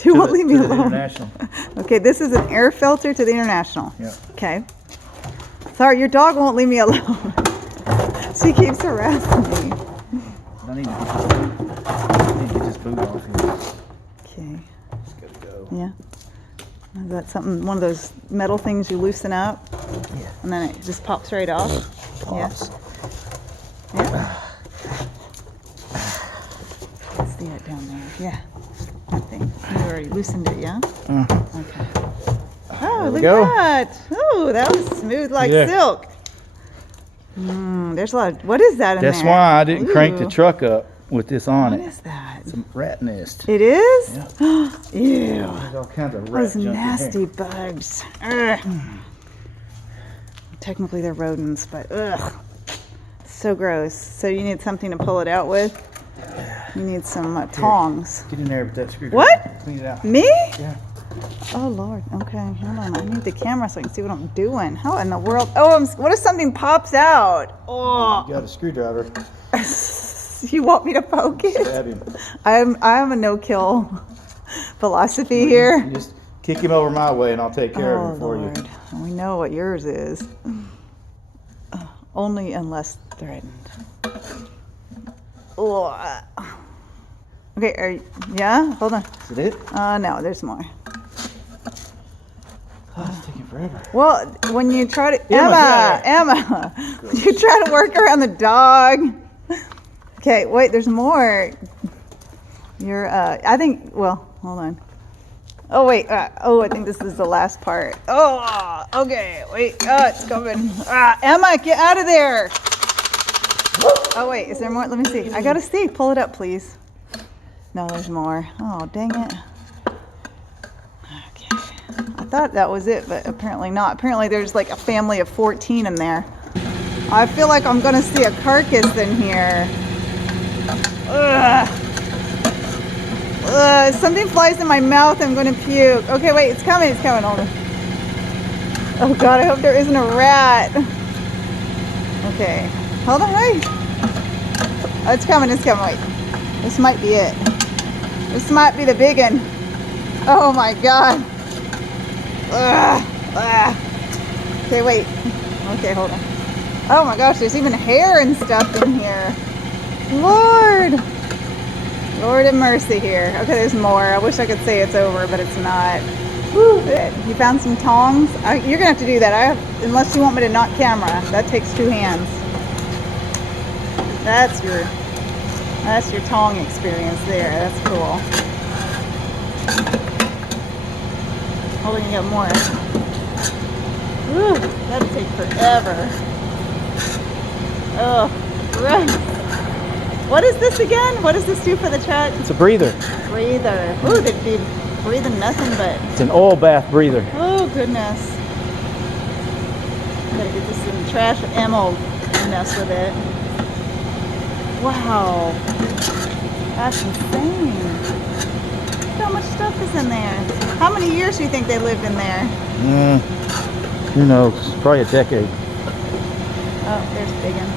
She won't leave me to the alone. International. Okay, this is an air filter to the International. Yeah. Okay. Sorry, your dog won't leave me alone. She keeps harassing me. I need to get this boot off here. Okay. It's gotta go. Yeah. Is that something, one of those metal things you loosen up? Yeah. And then it just pops right off? Pops. Yeah. Let's see it down there. Yeah. That thing. You already loosened it, yeah? Okay. Oh, look at that. Oh, that was smooth like silk. There's a lot of, what is that in there? That's why I didn't crank the truck up with this on it. What is that? It's a rat nest. It is? Yeah. Ew. There's all kinds of rat Those junk in nasty here. bugs. Ugh. Technically they're rodents, but ugh. So gross. So you need something to pull it out with? You need some tongs. Get in there with that screwdriver. What? Clean it out. Me? Yeah. Oh Lord. Okay, hold on. I need the camera so I can see what I'm doing. How in the world? Oh, what if something pops out? Oh. You got a screwdriver. You want me to poke it? Stab him. I have a no-kill philosophy here. You just kick him over my way and I'll take care of him for Lord. you. We know what yours is. Only unless threatened. Oh. Okay, yeah? Hold on. Is it? No, there's more. Oh, it's taking forever. Well, when you try to... Emma, Emma! When you try to work around the dog... Okay, wait, there's more. You're, I think, well, hold on. Oh, wait, I think this is the last part. Oh, okay, wait, it's coming. Emma, get out of there. Oh, wait, is there more? Let me see. I gotta see. Pull it up, please. No, there's more. Oh, dang it. Okay. I thought that was it, but apparently not. Apparently there's like a family of 14 in there. I feel like I'm gonna see a carcass in here. Ugh. Ugh, something flies in my mouth, I'm gonna puke. Okay, wait, it's coming, hold on. Oh God, I hope there isn't a rat. Okay, hold on, wait. Oh, it's coming, wait. This might be it. This might be the big one. Oh my God. Ugh. Ugh. Okay, wait. Okay, hold on. Oh my gosh, there's even hair and stuff in here. Lord have mercy here. Okay, there's more. I wish I could say it's over, but it's not. Whew. You found some tongs? You're gonna have to do that. Unless you want me to knock camera. That takes 2 hands. That's your tong experience there. That's cool. Hold on, you got more. Whew, that'd take forever. Oh, right. What is this again? What does this do for the truck? It's a breather. Breather. Ooh, they'd be breathing nothing but. It's an oil bath breather. Oh, goodness. Gotta get this in the trash. Emma will mess with it. Wow. That's insane. Look how much stuff is in there. How many years do you think they lived in there? Who knows? Probably a decade. Oh, there's a big one.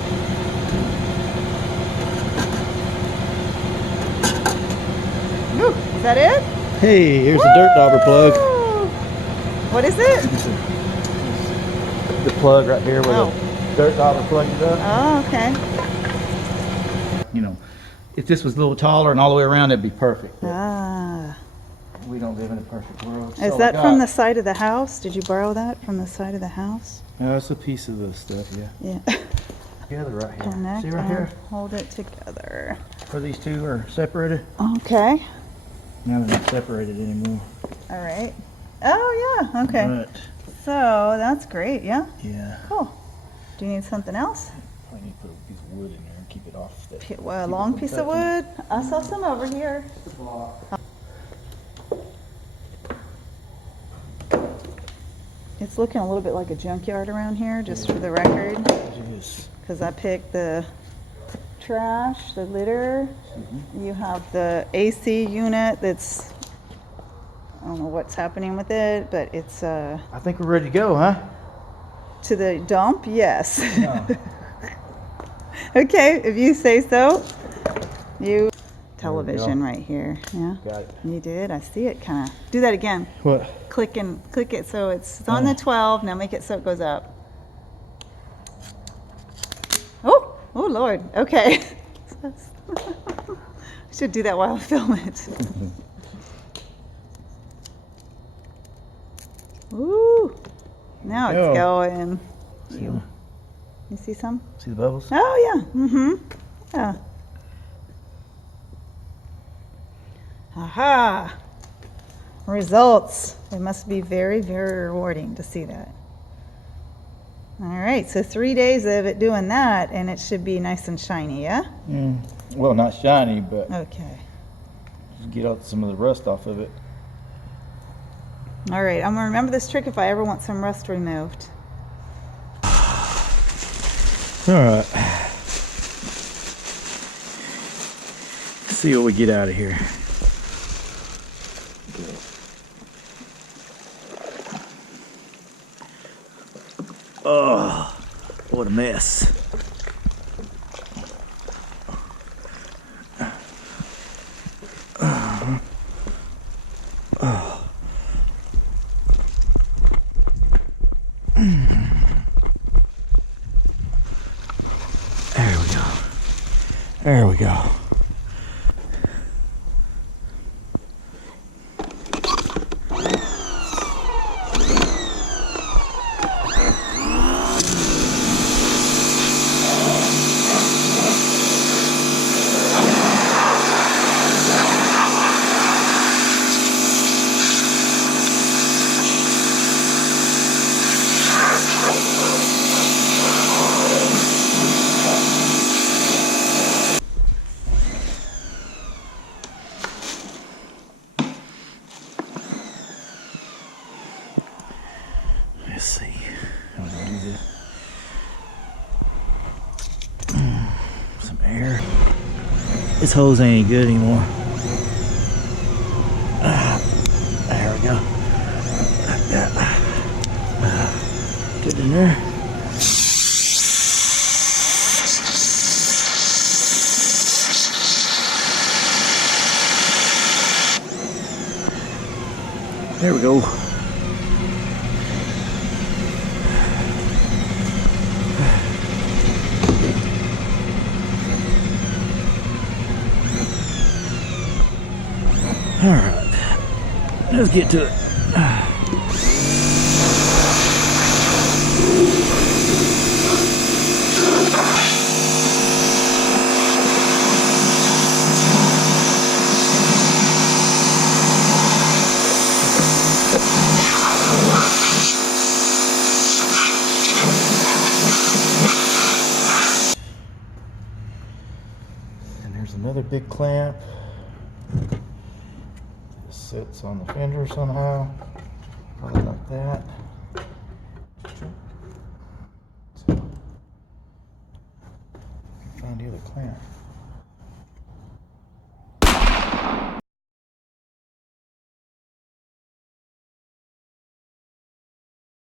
Ooh, is that it? Hey, here's the dirt dauber plug. What is it? The plug right here where the dirt dauber plugs it up. Oh, okay. You know, if this was a little taller and all the way around, it'd be perfect. Ah. We don't live in a perfect world. Is that from the side of the house? Did you borrow that from the side of the house? No, it's a piece of the stuff, yeah. Yeah. Together right here. Connect See right and here? hold it together. Where these two are separated. Okay. Now they're not separated anymore. All right. Oh, yeah. Okay. But, So that's great. Yeah. yeah. Cool. Do you need something else? I need to put a piece of wood in there and keep it off. Well, a long piece of wood. I saw some over here. It's looking a little bit like a junkyard around here, just for the record. Because I picked the trash, the litter. You have the AC unit that's, I don't know what's happening with it, but it's I think we're ready to go, huh? to the dump, yes. No. Okay, if you say so. You television right here. Yeah. Got it. You did. I see it kind of. Do that again. What? Click it so it's on the 12. Now make it so it goes up. Oh, oh Lord. Okay. I should do that while I film it. Ooh. Now it's going. You see some? See the bubbles? Oh yeah. Mm-hmm. Yeah. Aha. Results. It must be very, very rewarding to see that. All right, so 3 days of it doing that, and it should be nice and shiny, yeah? Well, not shiny, but Okay. just get out some of the rust off of it. All right, I'm gonna remember this trick if I ever want some rust removed. All right. Let's see what we get out of here. Oh, what a mess. There we go. There we go. Let's see. I'm gonna do this. Some air. This hose ain't good anymore. There we go. Like that. Get in there. There we go. All right, let's get to it. And there's another big clamp. Sits on the fender somehow, probably like that. So, find the other clamp.